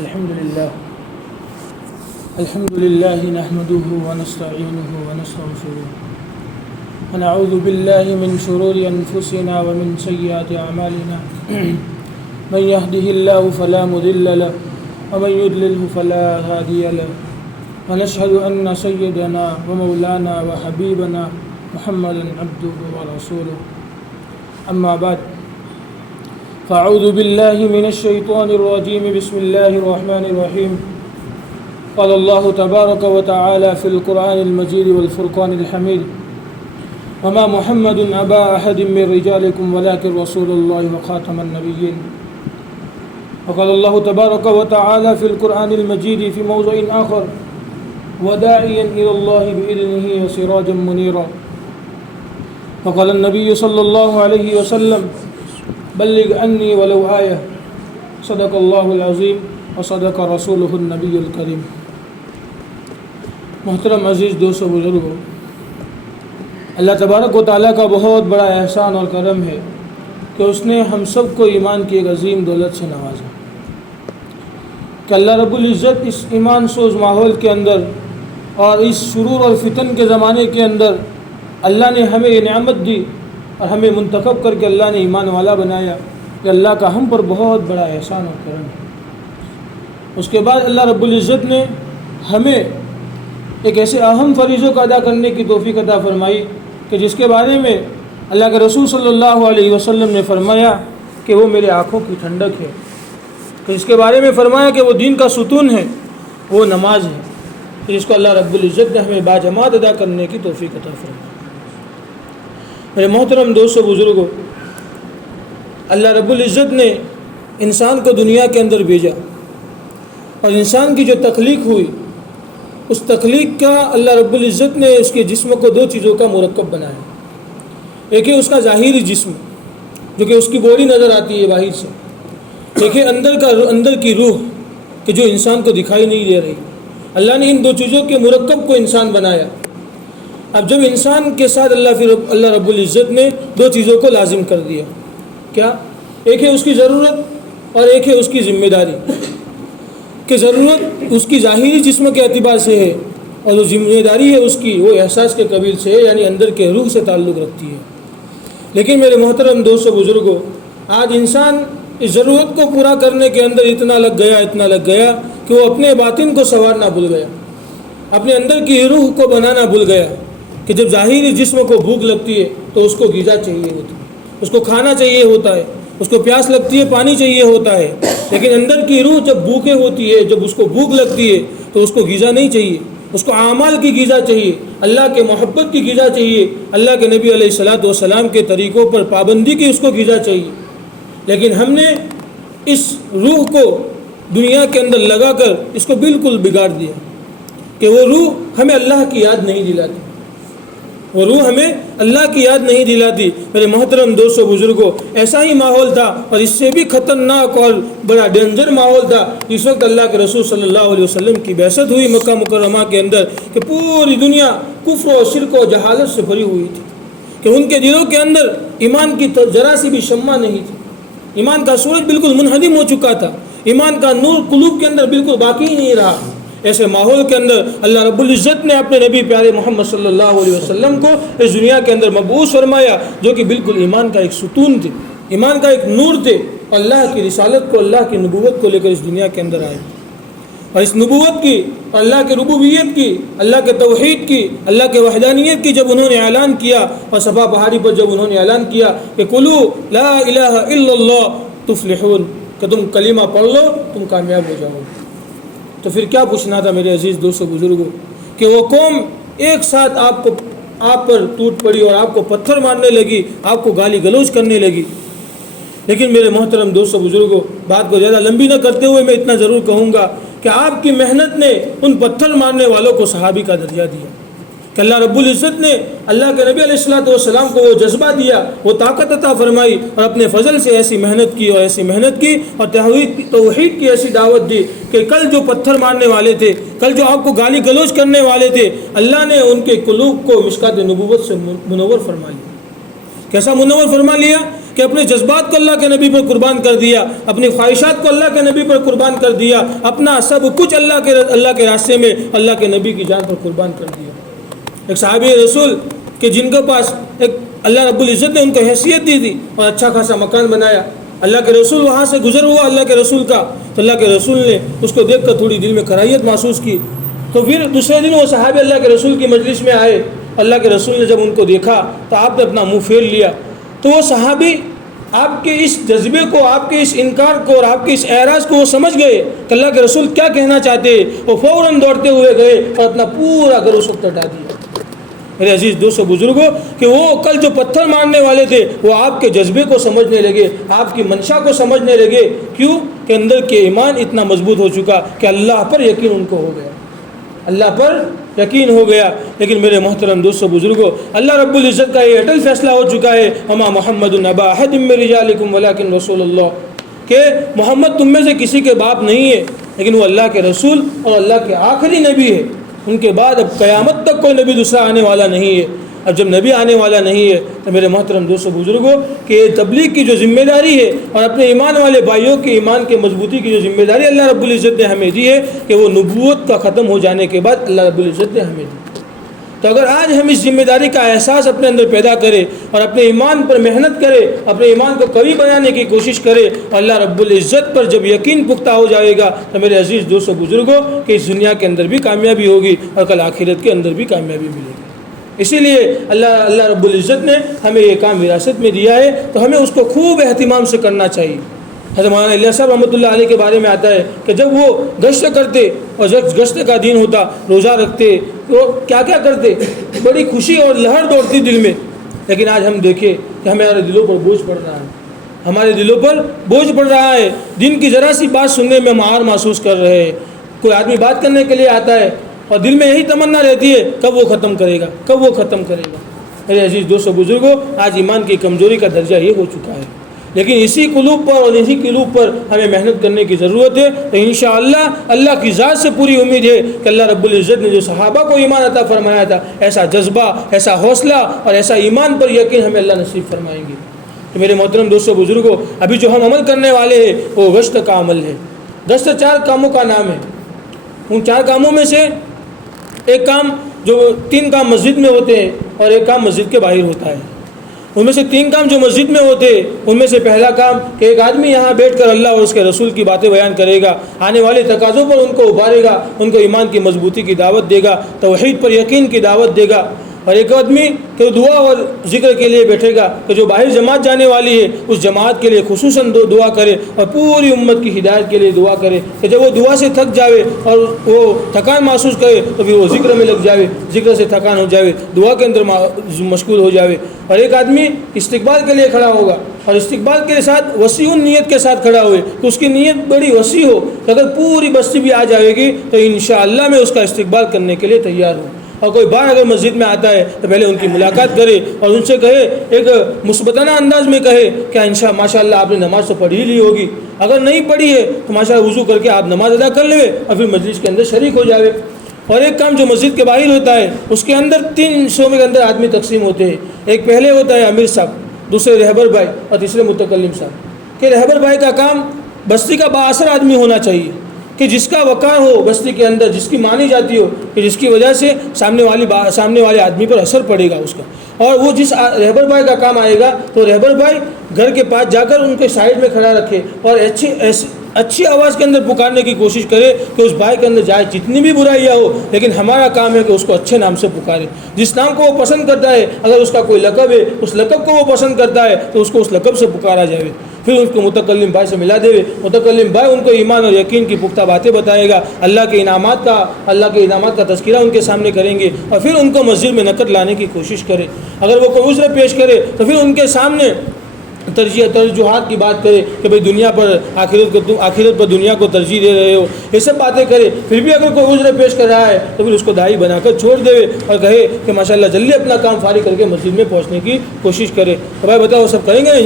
الحمد لله نحمده ونستعينه ونستغفره ونعوذ بالله من شرور أنفسنا ومن سيئات أعمالنا من يهده الله فلا مضل له ومن يضلله فلا هادي له ونشهد أن سيدنا ومولانا وحبيبنا محمدا عبده ورسوله أما بعد فأعوذ بالله من الشيطان الرجيم بسم الله الرحمن الرحيم قال الله تبارك وتعالى في القرآن المجيد والفرقان الحميد وما محمد أبا أحد من رجالكم ولكن رسول الله وخاتم النبيين وقال الله تبارك وتعالى في القرآن المجيد في موضع آخر وداعيا إلى الله بإذنه وسراجا منيرا وقال النبي صلى الله عليه وسلم بلغ عني ولو آية صدق الله العظيم وصدق رسوله النبي الكريم. محترم عزیز دوستو بزرگوں، اللہ تبارک و تعالیٰ کا بہت بڑا احسان اور کرم ہے کہ اس نے ہم سب کو ایمان کی ایک عظیم دولت سے نوازا کہ اللہ رب العزت اس ایمان سوز ماحول کے اندر اور اس شرور اور فتن کے زمانے کے اندر اللہ نے ہمیں یہ نعمت دی اور ہمیں منتخب کر کے اللہ نے ایمان والا بنایا کہ اللہ کا ہم پر بہت بڑا احسان اور کرم ہے. اس کے بعد اللہ رب العزت نے ہمیں ایک ایسے اہم فریضوں کا ادا کرنے کی توفیق عطا فرمائی کہ جس کے بارے میں اللہ کے رسول صلی اللہ علیہ وسلم نے فرمایا کہ وہ میرے آنکھوں کی ٹھنڈک ہے، کہ جس کے بارے میں فرمایا کہ وہ دین کا ستون ہے، وہ نماز ہے، جس کو اللہ رب العزت نے ہمیں باجماعت ادا کرنے کی توفیق عطا فرمائی. میرے محترم دوستو بزرگوں، اللہ رب العزت نے انسان کو دنیا کے اندر بھیجا اور انسان کی جو تخلیق ہوئی اس تخلیق کا اللہ رب العزت نے اس کے جسم کو دو چیزوں کا مرکب بنایا. ایک ہے اس کا ظاہری جسم جو کہ اس کی باڈی نظر آتی ہے باہر سے، ایک ہے اندر کی روح کہ جو انسان کو دکھائی نہیں دے رہی. اللہ نے ان دو چیزوں کے مرکب کو انسان بنایا. اب جب انسان کے ساتھ اللہ رب العزت نے دو چیزوں کو لازم کر دیا. کیا؟ ایک ہے اس کی ضرورت اور ایک ہے اس کی ذمہ داری. کہ ضرورت اس کی ظاہری جسم کے اعتبار سے ہے اور جو ذمہ داری ہے اس کی وہ احساس کے قبیل سے ہے، یعنی اندر کے روح سے تعلق رکھتی ہے. لیکن میرے محترم دوستو بزرگوں، آج انسان اس ضرورت کو پورا کرنے کے اندر اتنا لگ گیا کہ وہ اپنے باطن کو سنوارنا بھول گیا، اپنے اندر کی روح کو بنانا بھول گیا. کہ جب ظاہری جسم کو بھوک لگتی ہے تو اس کو غذا چاہیے ہوتی ہے، اس کو کھانا چاہیے ہوتا ہے، اس کو پیاس لگتی ہے پانی چاہیے ہوتا ہے. لیکن اندر کی روح جب بھوکے ہوتی ہے، جب اس کو بھوک لگتی ہے تو اس کو غذا نہیں چاہیے، اس کو اعمال کی غذا چاہیے، اللہ کے محبت کی غذا چاہیے، اللہ کے نبی علیہ الصلوۃ والسلام کے طریقوں پر پابندی کی اس کو غذا چاہیے. لیکن ہم نے اس روح کو دنیا کے اندر لگا کر اس کو بالکل بگاڑ دیا کہ وہ روح ہمیں اللہ کی یاد نہیں دلاتی، وہ روح ہمیں اللہ کی یاد نہیں دلاتی. میرے محترم دوستو بزرگوں، ایسا ہی ماحول تھا اور اس سے بھی خطرناک اور بڑا ڈینجر ماحول تھا اس وقت اللہ کے رسول صلی اللہ علیہ وسلم کی بعثت ہوئی مکہ مکرمہ کے اندر، کہ پوری دنیا کفر و شرک و جہالت سے بھری ہوئی تھی، کہ ان کے دلوں کے اندر ایمان کی ذرا سی بھی شمع نہیں تھی. ایمان کا سورج بالکل منہدم ہو چکا تھا، ایمان کا نور قلوب کے اندر بالکل باقی ہی نہیں رہا. ایسے ماحول کے اندر اللہ رب العزت نے اپنے نبی پیارے محمد صلی اللہ علیہ وسلم کو اس دنیا کے اندر مبعوث فرمایا، جو کہ بالکل ایمان کا ایک ستون تھے، ایمان کا ایک نور تھے، اور اللہ کی رسالت کو، اللہ کی نبوت کو لے کر اس دنیا کے اندر آئے. اور اس نبوت کی اور اللہ کے ربوبیت کی، اللہ کے توحید کی، اللہ کے وحدانیت کی جب انہوں نے اعلان کیا، اور صفا پہاڑی پر جب انہوں نے اعلان کیا کہ قولوا لا الہ الا اللہ تفلحون، کہ تم کلمہ پڑھ لو تم کامیاب ہو جاؤ. تو پھر کیا پوچھنا تھا میرے عزیز دوستو بزرگوں کہ وہ قوم ایک ساتھ آپ پر ٹوٹ پڑی اور آپ کو پتھر مارنے لگی، آپ کو گالی گلوچ کرنے لگی. لیکن میرے محترم دوستو بزرگوں، بات کو زیادہ لمبی نہ کرتے ہوئے میں اتنا ضرور کہوں گا کہ آپ کی محنت نے ان پتھر مارنے والوں کو صحابی کا درجہ دیا، کہ اللہ رب العزت نے اللہ کے نبی علیہ الصلوۃ والسلام کو وہ جذبہ دیا، وہ طاقت عطا فرمائی، اور اپنے فضل سے ایسی محنت کی اور توحید کی ایسی دعوت دی کہ کل جو پتھر مارنے والے تھے، کل جو آپ کو گالی گلوچ کرنے والے تھے، اللہ نے ان کے قلوب کو مشکات نبوت سے منور فرما لیا. کیسا منور فرما لیا کہ کہ اپنے جذبات کو اللہ کے نبی پر قربان کر دیا، اپنی خواہشات کو اللہ کے نبی پر قربان کر دیا، اپنا سب کچھ اللہ کے راستے میں اللہ کے نبی کی جان پر قربان کر دیا۔ ایک صحابی رسول کہ جن کے پاس ایک اللہ رب العزت نے ان کو حیثیت دی تھی اور اچھا خاصا مکان بنایا، اللہ کے رسول وہاں سے گزر ہوا اللہ کے رسول کا، تو اللہ کے رسول نے اس کو دیکھ کر تھوڑی دل میں کراہیت محسوس کی، تو پھر دوسرے دن وہ صحابی اللہ کے رسول کی مجلس میں آئے، اللہ کے رسول نے جب ان کو دیکھا تو آپ نے اپنا منہ پھیر لیا، تو وہ صحابی آپ کے اس جذبے کو، آپ کے اس انکار کو اور آپ کے اس اعراض کو وہ سمجھ گئے کہ اللہ کے رسول کیا کہنا چاہتے، وہ فوراً دوڑتے ہوئے گئے اور اپنا پورا گھر اس وقت ہٹا دیا۔ میرے عزیز دوستو بزرگوں، کہ وہ کل جو پتھر مارنے والے تھے وہ آپ کے جذبے کو سمجھنے لگے، آپ کی منشا کو سمجھنے لگے، کیوں کہ اندر کے ایمان اتنا مضبوط ہو چکا کہ اللہ پر یقین ان کو ہو گیا، اللہ پر یقین ہو گیا۔ لیکن میرے محترم دوستو بزرگوں، اللہ رب العزت کا یہ اٹل فیصلہ ہو چکا ہے، وما محمد ابا احد من رجالکم ولکن رسول اللہ، کہ محمد تم میں سے کسی کے باپ نہیں ہے، لیکن وہ اللہ کے رسول اور اللہ کے آخری نبی ہے، ان کے بعد اب قیامت تک کوئی نبی دوسرا آنے والا نہیں ہے۔ اب جب نبی آنے والا نہیں ہے تو میرے محترم دوستو بزرگوں کہ تبلیغ کی جو ذمہ داری ہے اور اپنے ایمان والے بھائیوں کے ایمان کے مضبوطی کی جو ذمہ داری اللہ رب العزت نے ہمیں دی ہے کہ وہ نبوت کا ختم ہو جانے کے بعد اللہ رب العزت نے ہمیں دی، تو اگر آج ہم اس ذمہ داری کا احساس اپنے اندر پیدا کریں اور اپنے ایمان پر محنت کریں، اپنے ایمان کو قوی بنانے کی کوشش کریں، اور اللہ رب العزت پر جب یقین پختہ ہو جائے گا تو میرے عزیز دوستو بزرگوں کہ اس دنیا کے اندر بھی کامیابی ہوگی اور کل آخرت کے اندر بھی کامیابی ملے گی۔ اسی لیے اللہ رب العزت نے ہمیں یہ کام وراثت میں دیا ہے، تو ہمیں اس کو خوب اہتمام سے کرنا چاہیے۔ حضرت مولانا الیاس صاحب رحمۃ اللہ علیہ کے بارے میں آتا ہے کہ جب وہ گشت کرتے اور جب گشت کا دن ہوتا، روزہ رکھتے، تو کیا کیا کرتے، بڑی خوشی اور لہر دوڑتی دل میں۔ لیکن آج ہم دیکھیں کہ ہمارے دلوں پر بوجھ پڑ رہا ہے، ہمارے دلوں پر بوجھ پڑ رہا ہے، دن کی ذرا سی بات سننے میں مار محسوس کر رہے ہیں۔ کوئی آدمی بات کرنے کے لیے آتا ہے اور دل میں یہی تمنا رہتی ہے کب وہ ختم کرے گا، کب وہ ختم کرے گا۔ میرے عزیز دوستو بزرگوں، آج ایمان کی کمزوری کا درجہ یہ ہو چکا ہے، لیکن اسی قلوب پر اور اسی قلوب پر ہمیں محنت کرنے کی ضرورت ہے۔ تو انشاءاللہ اللہ کی ذات سے پوری امید ہے کہ اللہ رب العزت نے جو صحابہ کو ایمان عطا فرمایا تھا، ایسا جذبہ، ایسا حوصلہ اور ایسا ایمان پر یقین ہمیں اللہ نصیب فرمائیں گے۔ تو میرے محترم دوستو بزرگوں، ابھی جو ہم عمل کرنے والے ہیں وہ گشت کا عمل ہے۔ گشت 4 کاموں کا نام ہے، ان 4 کاموں میں سے ایک کام جو 3 کام مسجد میں ہوتے ہیں اور ایک کام مسجد کے باہر ہوتا ہے۔ ان میں سے 3 کام جو مسجد میں ہوتے ہیں، ان میں سے پہلا کام کہ ایک آدمی یہاں بیٹھ کر اللہ اور اس کے رسول کی باتیں بیان کرے گا، آنے والے تقاضوں پر ان کو ابھارے گا، ان کو ایمان کی مضبوطی کی دعوت دے گا، توحید پر یقین کی دعوت دے گا۔ اور ایک آدمی کہ دعا اور ذکر کے لیے بیٹھے گا کہ جو باہر جماعت جانے والی ہے اس جماعت کے لیے خصوصاً دعا کرے اور پوری امت کی ہدایت کے لیے دعا کرے، کہ جب وہ دعا سے تھک جاوے اور وہ تھکان محسوس کرے تو پھر وہ ذکر میں لگ جاوے، ذکر سے تھکان ہو جاوے، دعا کے اندر مشغول ہو جاوے۔ اور ایک آدمی استقبال کے لیے کھڑا ہوگا اور استقبال کے ساتھ وسیع نیت کے ساتھ کھڑا ہوئے کہ اس کی نیت بڑی وسیع ہو کہ اگر پوری بستی بھی آ جائے گی تو انشاءاللہ میں اس کا استقبال کرنے کے لیے تیار ہوں۔ اور کوئی بار اگر مسجد میں آتا ہے تو پہلے ان کی ملاقات کرے اور ان سے کہے، ایک مثبتانہ انداز میں کہے کہ ماشاء اللہ آپ نے نماز تو پڑھی لی ہوگی، اگر نہیں پڑھی ہے تو ماشاء اللہ وضو کر کے آپ نماز ادا کر لے اور پھر مجلس کے اندر شریک ہو جاوے۔ اور ایک کام جو مسجد کے باہر ہوتا ہے اس کے اندر 3 شعبے کے اندر آدمی تقسیم ہوتے ہیں۔ ایک پہلے ہوتا ہے امیر صاحب، دوسرے رہبر بھائی اور تیسرے متکلم صاحب۔ کہ رہبر بھائی کا کام بستی کا بااثر آدمی ہونا چاہیے، کہ جس کا وقار ہو بستی کے اندر، جس کی مانی جاتی ہو، کہ جس کی وجہ سے سامنے والے آدمی پر اثر پڑے گا اس کا۔ اور وہ جس رہبر بھائی کا کام آئے گا تو رہبر بھائی گھر کے پاس جا کر ان کے سائڈ میں کھڑا رکھے اور اچھی آواز کے اندر پکارنے کی کوشش کرے کہ اس بھائی کے اندر جائے جتنی بھی برائیاں ہو، لیکن ہمارا کام ہے کہ اس کو اچھے نام سے پکارے۔ جس نام کو وہ پسند کرتا ہے، اگر اس کا کوئی لقب ہے، اس لقب کو وہ پسند کرتا ہے تو اس کو اس لقب سے پکارا جائے۔ پھر اس کو متکلم بھائی سے ملا دے، متکلم بھائی ان کو ایمان اور یقین کی پختہ باتیں بتائے گا، اللہ کے انعامات کا تذکرہ ان کے سامنے کریں گے، اور پھر ان کو مسجد میں نقد لانے کی کوشش کرے۔ اگر وہ کوئی عذر پیش کرے تو پھر ان کے سامنے ترجیحات کی بات کرے کہ بھئی دنیا پر آخرت پر دنیا کو ترجیح دے رہے ہو، یہ سب باتیں کرے۔ پھر بھی اگر کوئی عذر پیش کر رہا ہے تو پھر اس کو داعی بنا کر چھوڑ دے اور کہے کہ ماشاءاللہ جلدی اپنا کام فارغ کر کے مسجد میں پہنچنے کی کوشش کرے۔ تو بھائی بتاؤ وہ سب کریں گے؟